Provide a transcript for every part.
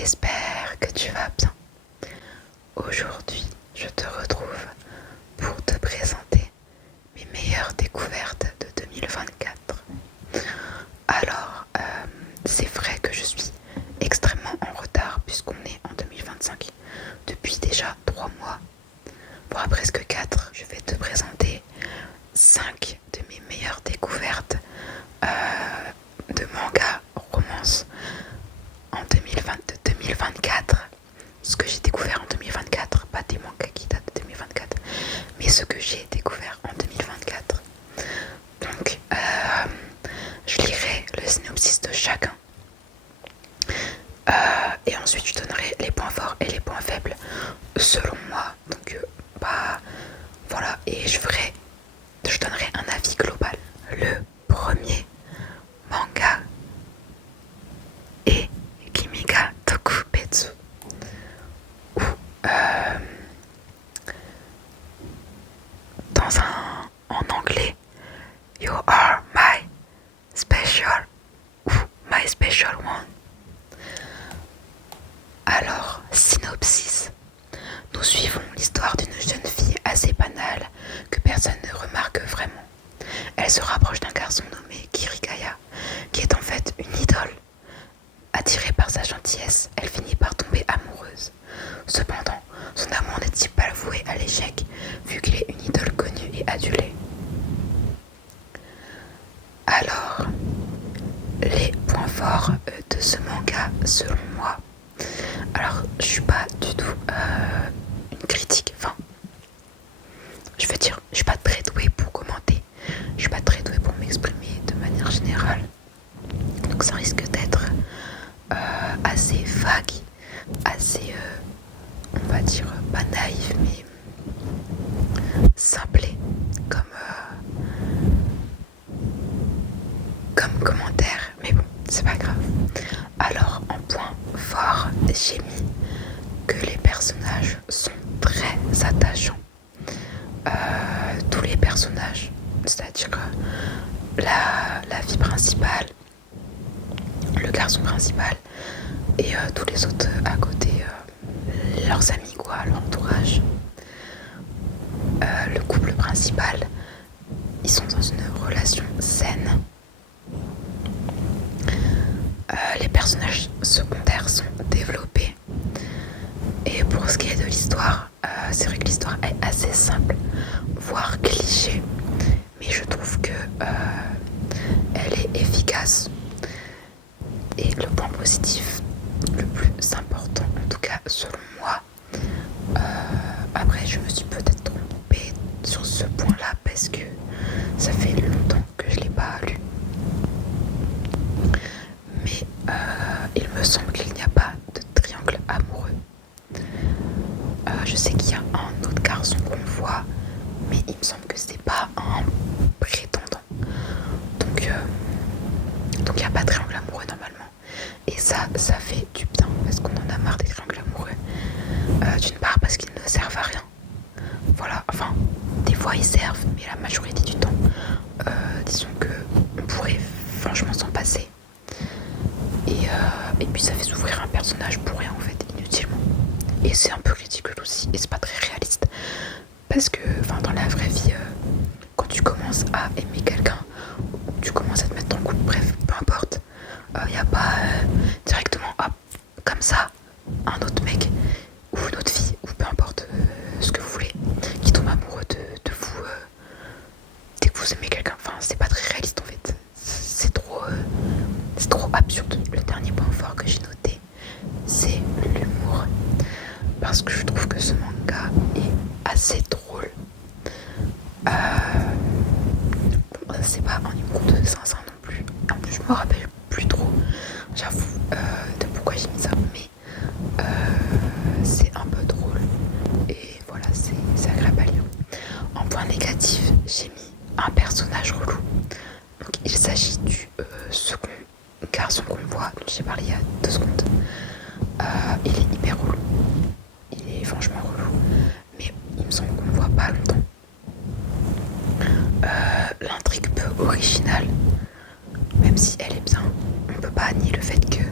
J'espère que tu vas bien. Aujourd'hui, je te retrouve pour te présenter mes meilleures découvertes de 2024. Alors, c'est vrai que je suis extrêmement en retard puisqu'on est en 2025 depuis déjà 3 mois, voire presque 4. Je vais te présenter 5 de mes meilleures découvertes de manga romance en 2024. Ce que j'ai découvert en 2024, pas des mangas qui datent de 2024, mais ce que j'ai découvert en 2024. Donc, je lirai le synopsis de chacun. Et ensuite, je donnerai les points forts et les points faibles selon moi. Donc, voilà. Et je donnerai un avis global. Le premier manga est Kimi-ga Tokubetsu. En anglais, You are my special ou my special one. Alors, synopsis. Nous suivons l'histoire d'une jeune fille assez banale que personne ne remarque vraiment. Elle se rapproche d'un garçon nommé Kirigaya, qui est en fait une idole. Attirée par sa gentillesse, elle finit par tomber amoureuse. Cependant, son amour n'est-il pas voué à l'échec, vu qu'il est une idole connue et adulée. Alors, les points forts de ce manga, selon moi. Alors, je suis pas du tout une critique, je veux dire, je suis pas très douée pour commenter, je suis pas très douée pour m'exprimer de manière générale. Donc ça risque d'être assez vague, assez, on va dire, pas naïf, mais simplé comme commentaire. Mais bon, c'est pas grave. Alors, en point fort, j'ai mis que les personnages sont très attachants. Tous les personnages, c'est-à-dire la fille principale, le garçon principal et tous les autres à côté, leurs amis quoi, leur entourage. Le couple principal, ils sont dans une relation saine. Les personnages secondaires sont développés. Et pour ce qui est de l'histoire, c'est vrai que l'histoire est assez simple, voire cliché, mais je trouve que elle est efficace. Et le point positif, le plus important, en tout cas selon moi, après je me suis peut-être trompée sur ce point-là parce que ça fait longtemps que je ne l'ai pas lu. Mais il me semble qu'il n'y a pas de triangle amoureux. Je sais qu'il y a un autre garçon qu'on voit, mais il me semble que c'est pas un prétendant. Donc il n'y a pas de triangle amoureux normalement. Et ça fait du bien parce qu'on en a marre des triangles amoureux. D'une part parce qu'ils ne servent à rien. Voilà, enfin, des fois ils servent, mais la majorité du temps, disons que on pourrait franchement s'en passer. Et puis ça fait s'ouvrir un personnage pour rien en fait, inutilement. Et c'est un peu ridicule aussi, et c'est pas très réaliste. Parce que dans la vraie vie, quand tu commences à aimer quelqu'un, tu commences à te mettre en couple, bref, peu importe, y a pas directement hop, comme ça, un autre mec ou une autre fille, ou peu importe ce que vous voulez, qui tombe amoureux de vous dès que vous aimez quelqu'un. Enfin, c'est pas très réaliste en fait. C'est trop absurde. Le dernier point fort que j'ai noté, c'est l'humour. Parce que je trouve que ce manga est assez drôle. C'est pas un humour de sincère non plus. En plus, je me rappelle plus trop, j'avoue, de pourquoi j'ai mis ça. Mais c'est un peu drôle. Et voilà, c'est agréable à lire. En point négatif, j'ai mis un personnage relou. Donc, il s'agit du second garçon qu'on voit, dont j'ai parlé il y a 2 secondes. Il est hyper relou. Il est franchement relou. Mais il me semble qu'on ne voit pas longtemps. L'intrigue peu originale, même si elle est bien, on peut pas nier le fait que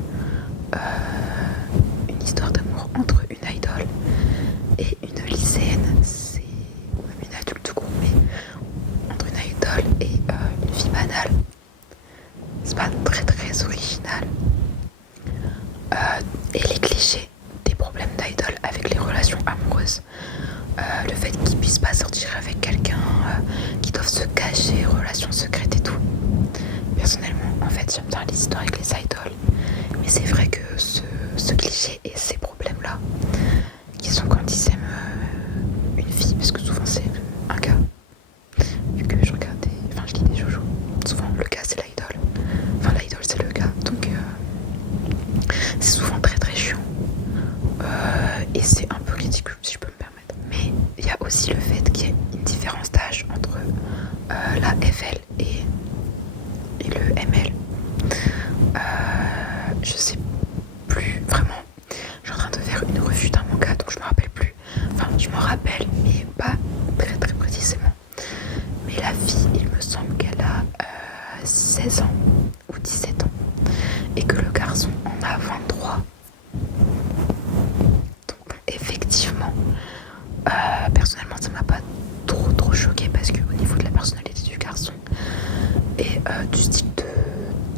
cliché, relations secrètes et tout. Personnellement, en fait, j'aime bien les histoires avec les idoles. Mais c'est vrai que ce cliché et ces problèmes-là, qui sont quand ils aiment une fille, parce que souvent c'est un gars, vu que je lis des jojo, souvent le gars c'est l'idole, enfin l'idole c'est le gars, donc c'est souvent très très chiant, et c'est un peu ridicule si je peux me permettre. Mais il y a aussi le fait qu'il y ait une différence d'âge entre la FL et le ML. Je sais plus vraiment, je suis en train de faire une revue d'un manga donc je me rappelle plus, enfin je m'en rappelle mais pas très très précisément. Mais la fille, il me semble qu'elle a 16 ans ou 17 ans et que le garçon en a 23. Donc effectivement, personnellement ça m'a pas trop choqué parce que au niveau de la personnalité du garçon et du style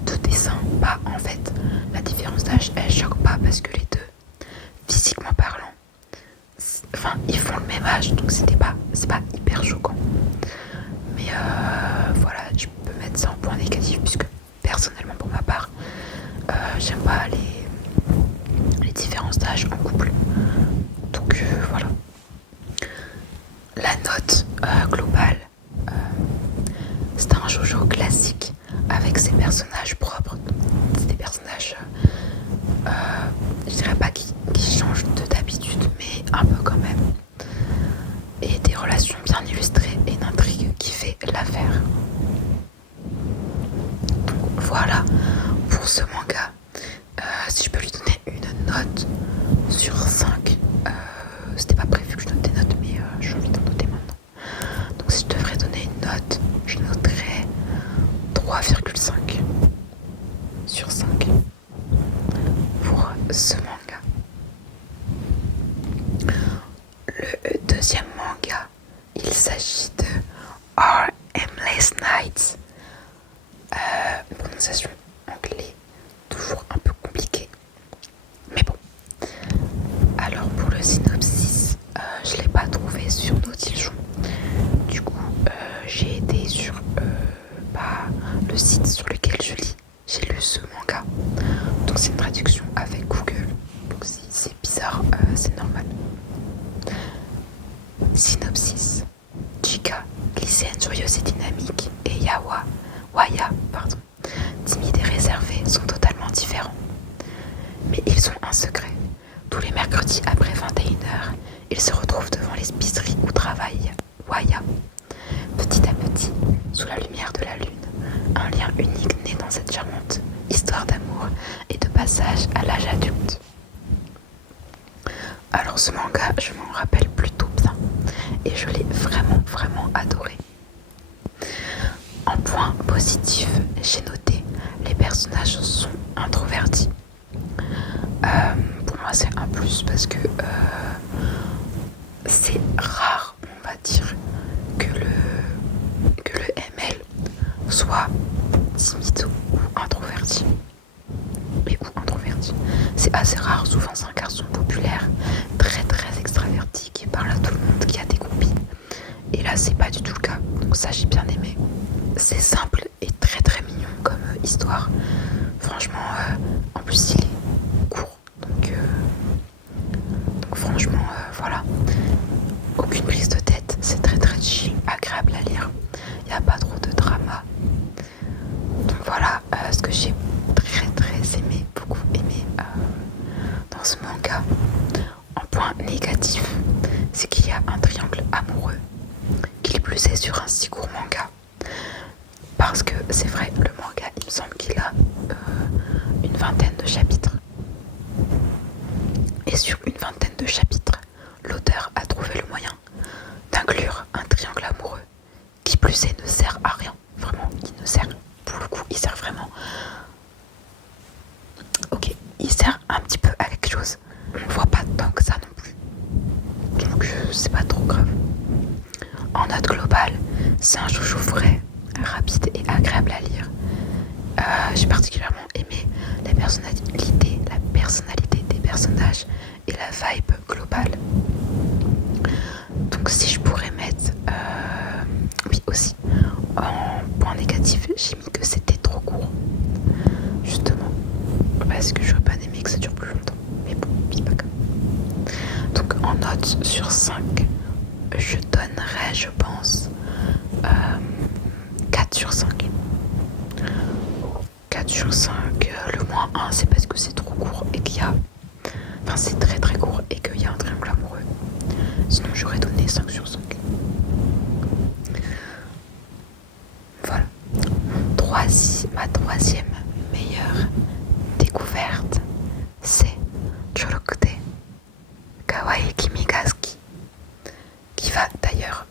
de dessin, bah en fait la différence d'âge elle choque pas parce que les deux, physiquement parlant, enfin ils font le même âge donc c'est pas hyper choquant. Mais voilà, je peux mettre ça en point négatif puisque personnellement pour ma part j'aime pas les différences d'âge en couple. Donc voilà. La note globale, c'est un shoujo classique avec ses personnages propres. C'est des personnages, je dirais pas qui changent d'habitude, mais un peu quand même. Et des relations bien illustrées et une intrigue qui fait l'affaire. Donc voilà pour ce manga. Si je peux lui donner une note sur 5, c'était pas prévu que je donne des notes, mais j'ai envie d'en noter maintenant. Donc si je devrais donner une note, je noterais 3,5 sur 5 pour ce manga. Le deuxième manga, il s'agit de Our Aimless Nights. Une prononciation anglais toujours un peu compliquée, mais bon. Alors pour le synopsis, je l'ai pas trouvé sur Nautiljon. Du coup, j'ai été sur le site sur lequel je lis. J'ai lu ce manga. Donc c'est une traduction avec Google. Donc si c'est bizarre, c'est normal. Synopsis. Chika, lycéenne joyeuse et dynamique, et Waya, timide et réservée, sont totalement différents. Mais ils ont un secret. Tous les mercredis après 21h, ils se retrouvent devant l'épicerie où travaille Waya. Petit à petit, sous la lumière de la lune, un lien unique naît dans cette charmante histoire d'amour et de passage à l'âge adulte. Alors ce manga, je m'en rappelle plutôt bien et je l'ai vraiment adoré. En point positif, j'ai noté les personnages sont introvertis. Pour moi c'est un plus parce que c'est rare, on va dire, que le ML soit timide ou introverti. C'est assez rare, souvent c'est un garçon populaire, très extraverti, qui parle à tout le monde, qui a des copines. Et là c'est pas du tout le cas, donc ça j'ai bien aimé. C'est simple et très mignon comme histoire. Franchement, en plus il est court, donc franchement voilà. Aucune prise de tête, c'est très chill, agréable à lire. Il n'y a pas trop de drama. Donc voilà ce que j'ai très aimé, beaucoup aimé dans ce manga. En point négatif, c'est qu'il y a un triangle amoureux, qu'il plus est sur un si court manga. Parce que c'est vrai, le manga, il me semble qu'il a une vingtaine de chapitres. Et sur une vingtaine de chapitres, l'auteur a trouvé le moyen d'inclure un triangle amoureux qui plus est ne sert à rien. Vraiment, il ne sert, pour le coup, il sert vraiment. Ok, il sert un petit peu à quelque chose. On ne voit pas tant que ça non plus. Donc c'est pas trop grave. En note globale, c'est un shoujo frais, rapide et agréable à lire. J'ai particulièrement aimé la personnalité des personnages et la vibe globale. Donc si je pourrais mettre, oui aussi, En point négatif, j'ai mis que c'était trop court. Justement, parce que j'aurais pas aimé que ça dure plus longtemps. Mais bon, c'est pas grave. Donc en note sur 5, je donnerais, je pense, 4 sur 5. 4 sur 5, le moins 1, c'est parce que c'est trop court et qu'il y a... Enfin, c'est très très court et qu'il y a un triangle amoureux. Sinon, j'aurais donné 5 sur 5. Voilà. Ma troisième meilleure découverte, c'est Chorokute Kawaii Kimigasuki, qui va d'ailleurs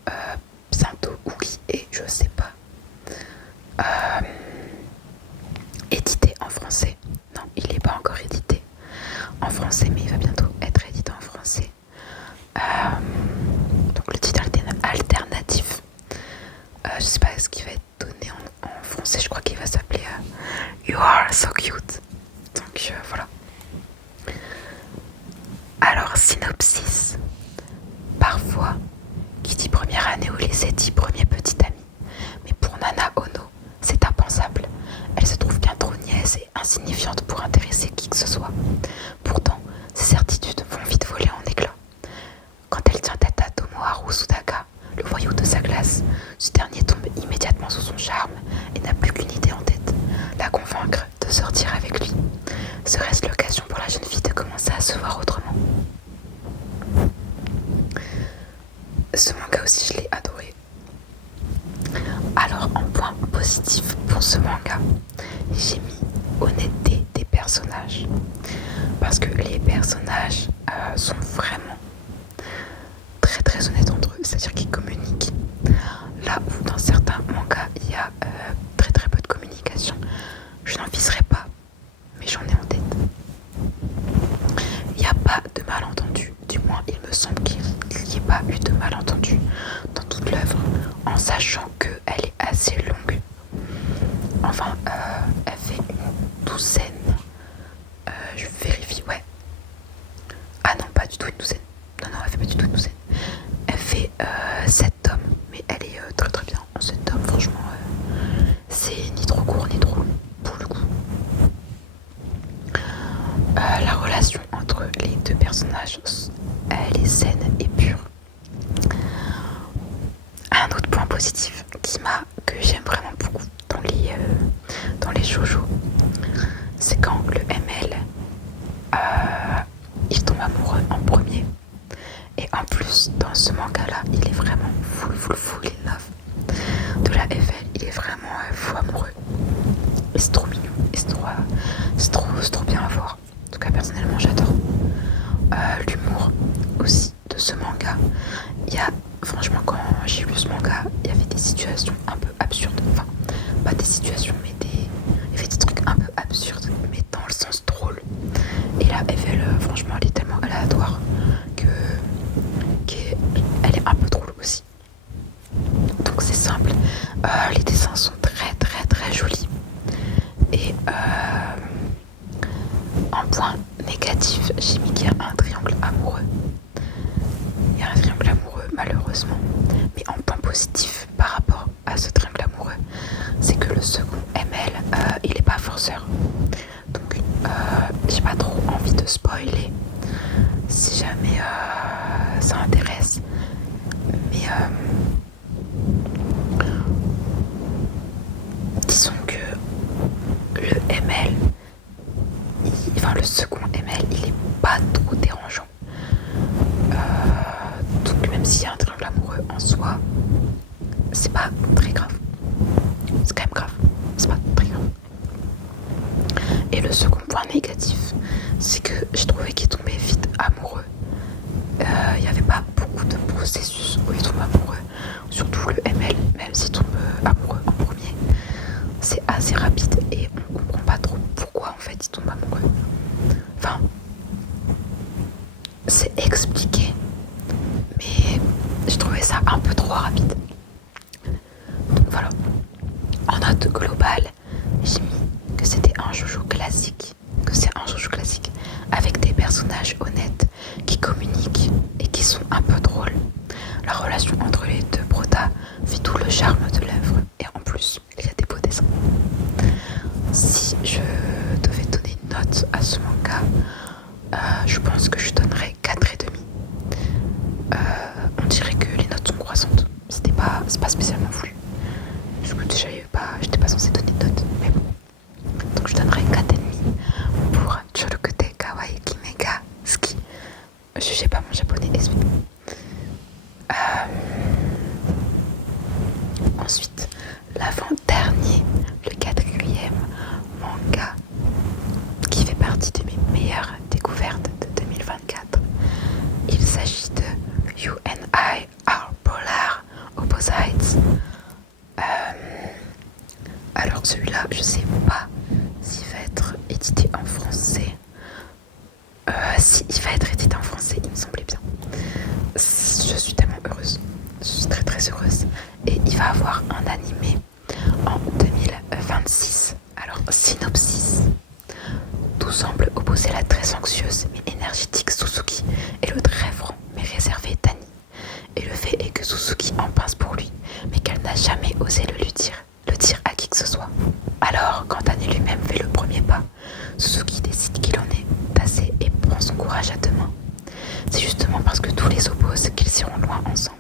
bientôt, oui, et je sais pas, édité en français. Non, il n'est pas encore édité en français, mais il va bientôt être édité en français. Donc le titre alternatif, je sais pas ce qui va être donné en français, je crois qu'il va s'appeler You Are So Cute. Donc voilà. Alors synopsis. Parfois, qui dit première année au lycée dit premier petit ami. Mais pour Nana Ono, c'est impensable. Elle se trouve bien trop niaise et insignifiante pour intéresser qui que ce soit. Pourtant, ses certitudes vont vite voler en éclats. Quand elle tient tête à Tomoharu Sudaka, le voyou de sa classe, ce dernier tombe immédiatement sous son charme et n'a plus qu'une idée en tête, la convaincre de sortir avec lui. Serait-ce l'occasion pour la jeune fille de commencer à se voir autrement? Ce manga aussi, je l'ai adoré. Alors, en point positif pour ce manga, j'ai mis honnêteté des personnages. Parce que les personnages sont vraiment très très honnêtes entre eux, c'est-à-dire qu'ils communiquent. Là où dans certains mangas, il y a très très peu de communication, je n'en viserai pas, mais j'en ai en tête. Il n'y a pas de malentendu, du moins il me semble qu'il n'y ait pas eu de malentendu dans toute l'œuvre, en sachant qu'elle est assez longue. Enfin, elle fait une douzaine. Je vérifie, ouais. Ah non, pas du tout une douzaine. Non, elle fait pas du tout une douzaine. Elle fait 7 tomes, mais elle est très très bien en 7 tomes, franchement. C'est ni trop court ni trop long, pour le coup. La relation entre les deux personnages, elle est saine et pure. Un autre point positif que j'aime vraiment beaucoup dans les shoujo, c'est quand le ML il tombe amoureux en premier. Et en plus, dans ce manga-là, il est vraiment full in love. De la FL, il est vraiment fou amoureux. Et c'est trop mignon. Et c'est trop bien à voir. En tout cas, personnellement, j'adore. L'humour aussi de ce manga. Il y a, franchement, quand j'ai lu ce manga, il y avait des situations un peu absurdes. Enfin, pas des situations, mais il y avait des trucs un peu absurdes, mais dans le sens drôle. Et la FL, franchement, elle est tellement aléatoire qu'elle est un peu drôle aussi. Donc c'est simple. Les dessins sont très très très jolis. Et en point négatif, j'ai mis qu'il y a un triangle amoureux. Il y a un triangle amoureux malheureusement. Mais en point positif par rapport à ce triangle amoureux, c'est que le second ML, il est pas forceur. Donc j'ai pas trop envie de spoiler si jamais ça intéresse. Mais disons que le ML, le second ML, il est pas trop dérangeant. Donc même s'il y a un triangle amoureux en soi, c'est pas très grave. C'est quand même grave, c'est pas très grave. Et le second point négatif, c'est que j'ai trouvé qu'il tombait vite amoureux. Il n'y avait pas beaucoup de processus où il tombe amoureux. Surtout le ML, même s'il tombe amoureux en premier, c'est assez rapide et on comprend pas trop pourquoi en fait il tombe amoureux. Enfin, c'est expliqué, mais j'ai trouvé ça un peu trop rapide. Donc voilà. En note globale, j'ai mis que c'était un shoujo classique, avec des personnages honnêtes qui communiquent et qui sont un peu drôles. La relation entre les deux protas fait tout le charme de l'œuvre. Et en j'étais pas censée donner de note, mais bon. Donc je donnerais 4,5 pour Chorokute Kawaii Kimega Ski. Jugez pas mon japonais, SV. Ensuite, l'avant-dernier, le 4e manga qui fait partie de mes meilleures découvertes de 2024. Il s'agit de You and I Are Polar Opposites. Alors celui-là, je sais pas s'il va être édité en français. Si il va être édité en français, il me semblait bien. Je suis tellement heureuse. Je suis très très heureuse. Et il va avoir un animé en 2026. Alors, synopsis. Tout semble opposer la très anxieuse mais énergétique Suzuki et le très franc mais réservé Tani. Et le fait est que Suzuki en pince pour lui, mais qu'elle n'a jamais osé le dire à qui que ce soit. Alors, quand Tani lui-même fait le premier pas, Suzuki décide qu'il en est assez et prend son courage à deux mains. C'est justement parce que tous les opposent qu'ils iront loin ensemble.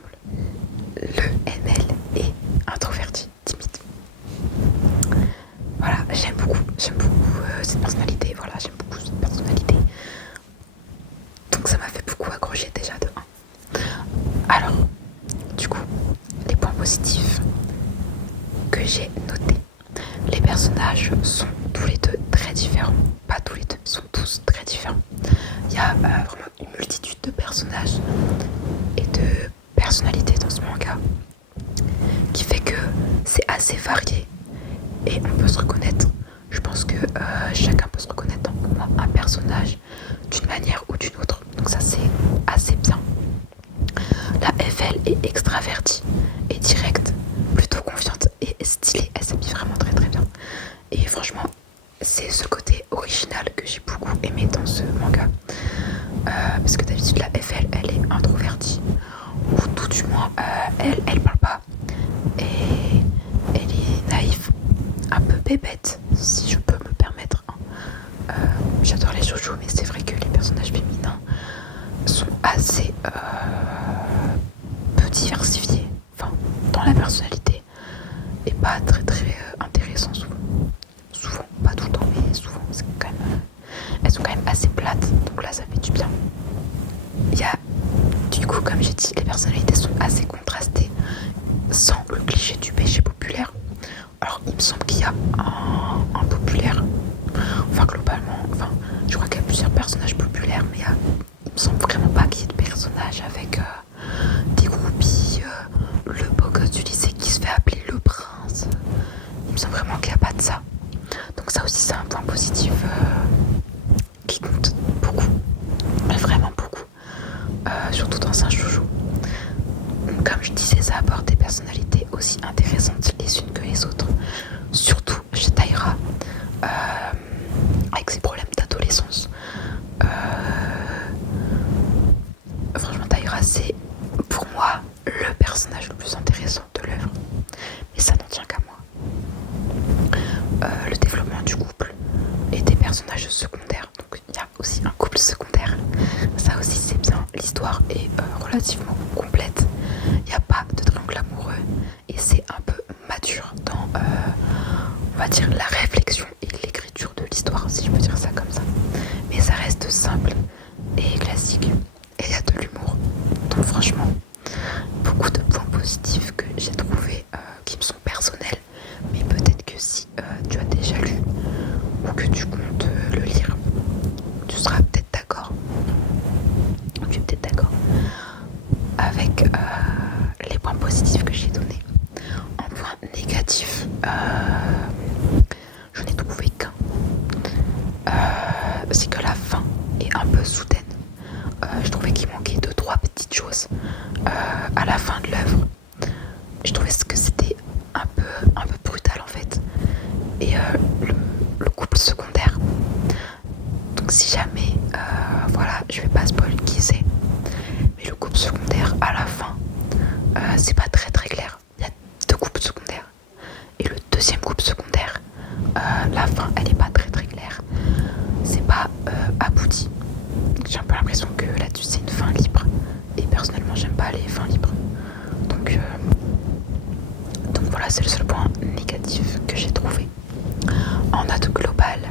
Le NL est introverti, timide. Voilà, j'aime beaucoup cette personnalité. Voilà, j'aime beaucoup cette personnalité. Donc ça m'a fait beaucoup accrocher déjà de 1. Alors, du coup, les points positifs que j'ai notés. Les personnages sont tous les deux très différents. Pas tous les deux, ils sont tous très différents. Il y a vraiment une multitude de personnages et de personnalités dans ce manga qui fait que c'est assez varié et on peut se reconnaître. Je pense que chacun peut se reconnaître dans un personnage d'une manière ou d'une autre. Donc ça c'est assez bien. La FL est extravertie et directe, plutôt confiante et stylée. Elle s'habille vraiment très très bien. Et franchement, c'est ce côté original que j'ai beaucoup aimé dans ce manga. Parce que d'habitude la FL elle est introvertie. Ou tout du moins elle parle pas. Et elle est naïve. Un peu bébête, si je peux me permettre. J'adore les shoujo, mais c'est vrai que les personnages féminins sont assez peu diversifiés, enfin, dans la personnalité, et pas très très intéressants souvent. Souvent, pas tout le temps, mais souvent, c'est quand même, elles sont quand même assez plates, donc là ça fait du bien. Il y a, du coup, comme j'ai dit, les personnalités sont assez contrastées, sans le cliché du péché populaire. Alors il me semble qu'il y a un populaire, enfin globalement, enfin je crois qu'il y a plusieurs personnages populaires, mais il me semble vraiment pas qu'il y ait de personnages avec des groupies, le beau gosse du lycée qui se fait appeler le prince. Il me semble vraiment qu'il n'y a pas de ça. Donc ça aussi c'est un point positif qui compte beaucoup, mais vraiment beaucoup, surtout dans un shoujo. Comme je disais, ça apporte des personnalités aussi intéressantes les unes que les autres. Surtout chez Taira, avec ses problèmes d'adolescence. Franchement, Taira, c'est pour moi le personnage le plus intéressant de l'œuvre. Mais ça n'en tient qu'à moi. Le développement du couple et des personnages secondaires. Donc il y a aussi un couple secondaire. Ça aussi c'est bien. L'histoire est relativement complète. Il n'y a pas de triangle amoureux et c'est un peu mature dans, on va dire, la réflexion et l'écriture de l'histoire, si je peux dire ça comme ça. Mais ça reste simple et classique et il y a de l'humour. Donc franchement, beaucoup de points positifs que j'ai trouvés qui me sont personnels. Mais peut-être que si tu as déjà lu ou que tu comptes le lire, tu seras peut-être d'accord. Tu es peut-être d'accord avec les points positifs que j'ai donnés. En point négatif, je n'ai trouvé qu'un. C'est que la fin est un peu soudaine. Je trouvais qu'il manquait 2-3 petites choses à la fin de l'œuvre. Je trouvais que c'était un peu brutal en fait. Et le couple secondaire. Donc si jamais, voilà, je vais pas spoiler qui c'est. Mais le couple secondaire à la fin, c'est pas très très clair. Il y a 2 couples secondaires. Et le deuxième couple secondaire, la fin elle est pas très très claire. C'est pas abouti. J'ai un peu l'impression que là-dessus c'est une fin libre. Et personnellement j'aime pas les fins libres. Donc voilà, c'est le seul point négatifs que j'ai trouvés. En note globale,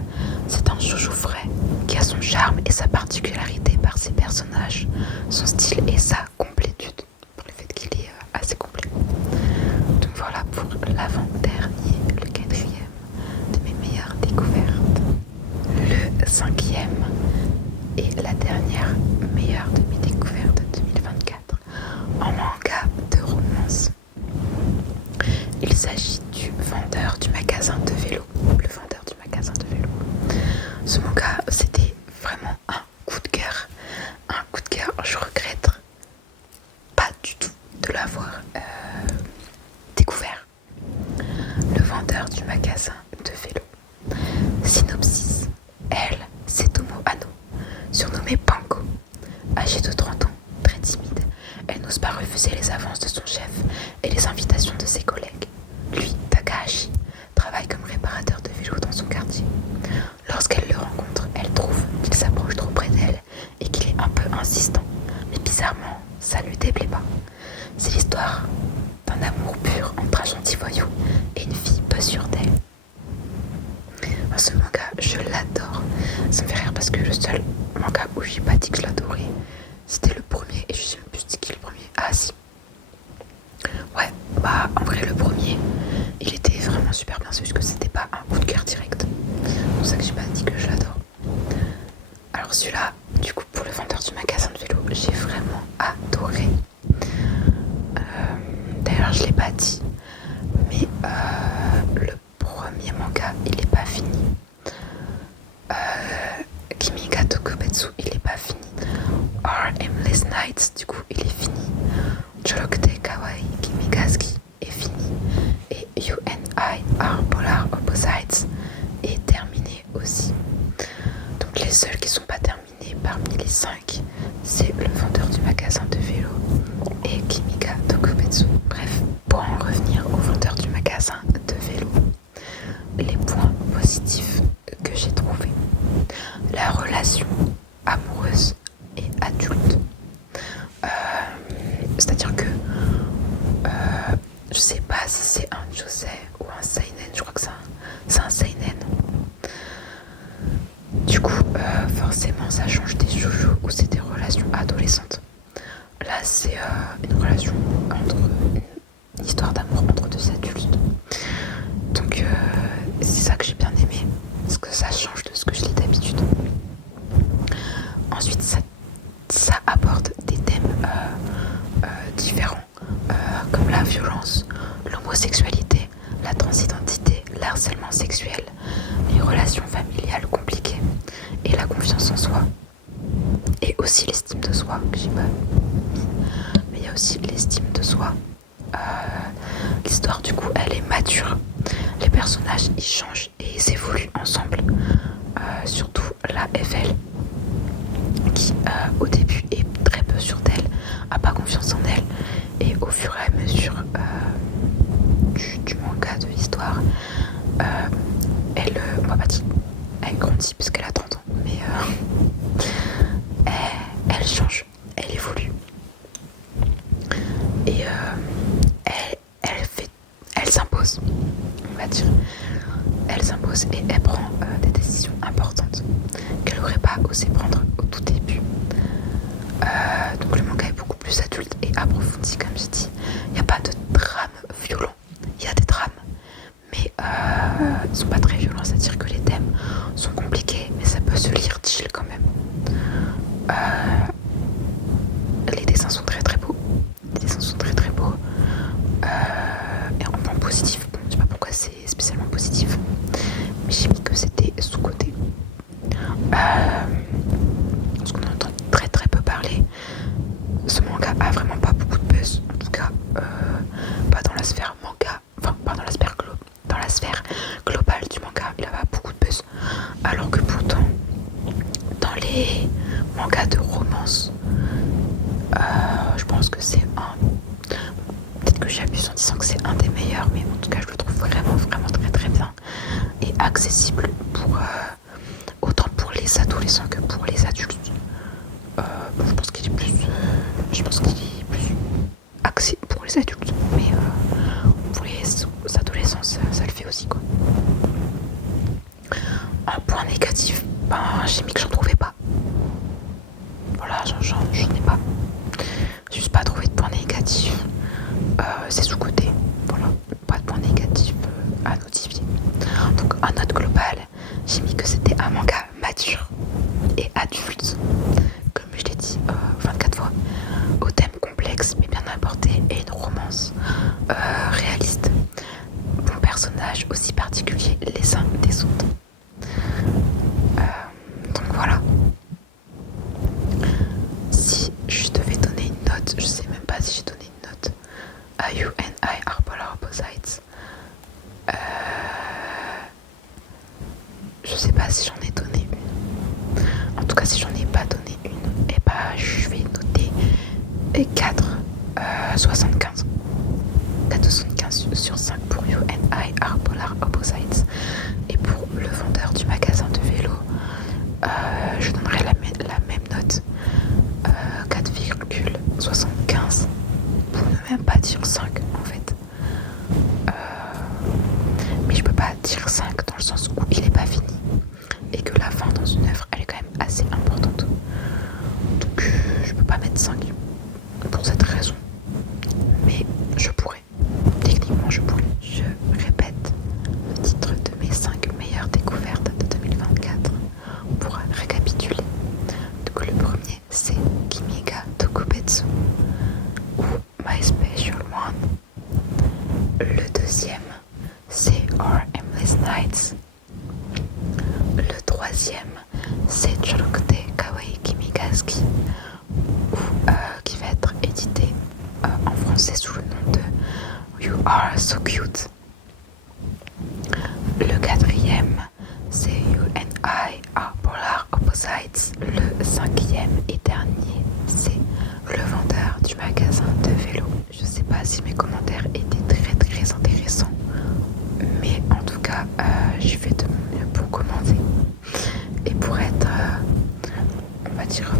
c'est un shoujo frais qui a son charme et sa particularité par ses personnages, son style et sa complétude, pour le fait qu'il est assez complet. Donc voilà pour l'avant-dernier, le quatrième de mes meilleures découvertes. Le cinquième et la dernière meilleure de mes découvertes 2024 en manga de romance. Il s'agit du vendeur du magasin de vélo. Le vendeur du magasin de vélo. Ce manga, c'était vraiment un coup de cœur. Un coup de cœur. Je regrette pas du tout de l'avoir découvert. Le vendeur du magasin de vélo. Synopsis. Elle, c'est Tomo Ano, surnommée Panko. Âgée de 30 ans, très timide, elle n'ose pas refuser les avances de son chef et les invitations de ses collègues. Lui, Takahashi, travaille comme réparateur de vélos dans son quartier. Lorsqu'elle le rencontre, elle trouve qu'il s'approche trop près d'elle et qu'il est un peu insistant. Mais bizarrement, ça ne lui déplaît pas. C'est l'histoire d'un amour pur entre un gentil voyou et une fille peu sûre d'elle. Ce manga, je l'adore. Ça me fait rire parce que le seul manga où j'ai pas dit que je l'adorais, c'était le premier, et je sais même plus dit qui est le premier. Ah si. Ouais, bah en vrai le premier, il était vraiment super bien, c'est juste que c'était pas un coup de cœur direct. C'est pour ça que j'ai pas dit que je l'adore. Alors celui-là, du coup pour le vendeur du magasin de vélo, j'ai vraiment adoré. D'ailleurs je l'ai pas dit, mais le premier manga il est pas fini. Kimi ga Tokubetsu il est pas fini. Our Aimless Nights du coup il est fini. Chorokute Kawaii Kimi ga Suki est fini. Et You and I Are Polar Opposites est terminé aussi. Donc les seuls qui sont pas terminés parmi les 5, c'est le vendeur du magasin de vélo et Kimi ga Tokubetsu. Bref, pour en revenir au vendeur du magasin de vélo, les points positifs que j'ai trouvés. La relation amoureuse et adulte. C'est-à-dire que je sais pas si c'est un josei ou un seinen, je crois que c'est un seinen. Du coup, forcément ça change des shoujo où c'est des relations adolescentes. Là c'est une relation une histoire d'amour entre deux adultes. Donc c'est ça que j'ai bien aimé, parce que ça change de ce que je lis d'habitude. Ensuite ça aborde des thèmes différents, comme la violence, l'homosexualité, la transidentité, l'harcèlement sexuel, les relations familiales compliquées et la confiance en soi. Et aussi l'estime de soi, que j'ai pas mis, mais il y a aussi l'estime de soi. L'histoire du coup elle est mature, les personnages ils changent et ils évoluent ensemble, surtout la FL qui au début est très peu sûre d'elle, a pas confiance en elle, et au fur et à mesure du manga, de l'histoire, elle grandit parce qu'elle a 30 ans, mais elle change, elle évolue et elle s'impose, on va dire. Elle s'impose et elle prend des décisions importantes qu'elle n'aurait pas osé prendre au tout début. Donc le manga est beaucoup plus adulte et approfondi, comme j'ai dit. Il n'y a pas de drame violent. Il y a des drames, mais ils ne sont pas très violents, c'est-à-dire que les thèmes sont compliqués, mais ça peut se lire chill quand même. Les dessins sont très très beaux. Et en point positif, bon, je sais pas pourquoi c'est spécialement positif, mais j'ai mis que c'était sous-côté. Parce qu'on entend très très peu parler. Ce manga a vraiment pas beaucoup de buzz, en tout cas pas dans la sphère manga, enfin pas dans la sphère globale du manga, il a pas beaucoup de buzz. Alors que pourtant, dans les mangas de romance, je pense que c'est peut-être que j'abuse en disant que c'est un des meilleurs, mais en tout cas je le trouve vraiment vraiment très très bien et accessible pour autant pour les adolescents que pour les adultes. Je pense qu'il est plus axé pour les adultes, mais pour les adolescents ça négatif, ben j'ai mis que j'en trouvais pas. Voilà, j'en ai pas. J'ai juste pas trouvé de points négatifs. C'est sous-côté. Voilà, pas de points négatifs à notifier. Donc en note globale, j'ai mis que c'était un manga mature et adulte, comme je l'ai dit 24 fois, au thème complexe mais bien abordé et une romance réaliste. Bon personnage aussi particulier les uns des autres. Donc voilà. Si je devais donner une note, je sais même pas si j'ai donné une note. You and I are polar opposites. Je sais pas si j'en ai donné une. En tout cas, si j'en ai pas donné une, et bah je vais noter 4,75. 4,75 sur 5 pour You and I are polar opposites. Et pour le vendeur du magasin de vélo, je donnerai la même note, 4,75 pour ne même pas dire 5 en fait. Mais je peux pas dire 5 dans le sens où il est pas fini et que la fin dans une œuvre elle est quand même assez importante. Donc je peux pas mettre 5 pour cette raison. Mais je pourrais. Techniquement je pourrais. Je répète le titre de mes 5 meilleures découvertes de 2024 pour récapituler. Donc le premier c'est Kimi ga Tokubetsu ou My Special One. Le deuxième c'est Our Endless Nights. Le troisième c'est Chorokute Kawaii Kimi ga Suki, qui va être édité en français sous le nom de You Are So Cute. Le quatrième c'est You and I Are Polar Opposites. Le cinquième et dernier c'est le vendeur du magasin de vélo. Je sais pas si mes commentaires étaient très intéressants, mais en tout cas j'ai fait de mon mieux pour commenter et pour être on va dire